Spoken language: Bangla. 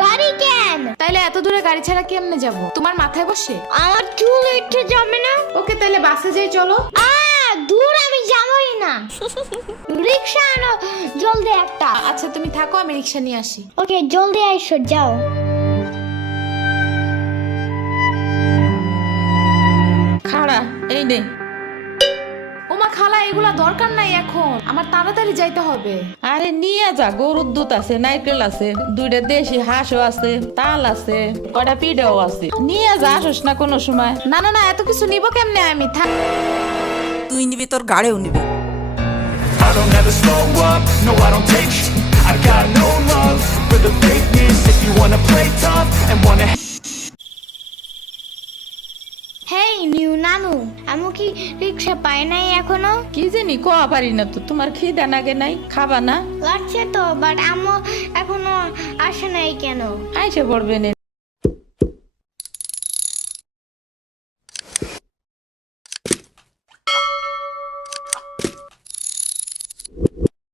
গাড়ি কেন? তাইলে এত দূরে গাড়ি ছাড়া কেমনে যাব? তোমার মাথায় বসে? আমার চুল উঠে যাবে না? ওকে, তাইলে বাসে যাই চলো। দূর, আমি যাবই না। রিক্সা আনো জলদি একটা। আচ্ছা তুমি থাকো, আমি রিক্সা নিয়ে আসি। ওকে, জলদি আইসো, যাও। খাড়া, এই নে। ওমা খালা, এগুলা দরকার নাই এখন, আমার তাড়াতাড়ি যাইতে হবে। আরে নিয়ে যা, গরুর দুধ আছে, নারকেল আছে, 2টা দেশি হাঁসও আছে, তাল আছে, কয়টা পিঠাও আছে। নিয়ে যা, আসস না কোনো সময়। না না না, এত কিছু নিব কেমনে আমি? থাক। তুই নিবি, তোর গাড়িও নিবি। I don't ever slow up, no I don't take sh**. I got no love for the fakeness. If you wanna play tough and wanna hey new নানু, আমি কি রিক্সা পাই নাই এখনো? কি জানি, কোয়া পারি না তো। তোমার খিদা নাগে নাই? খাবা না? লাগছে তো, বাট আমু এখনো আসে নাই কেন? আইসে পড়বে নে।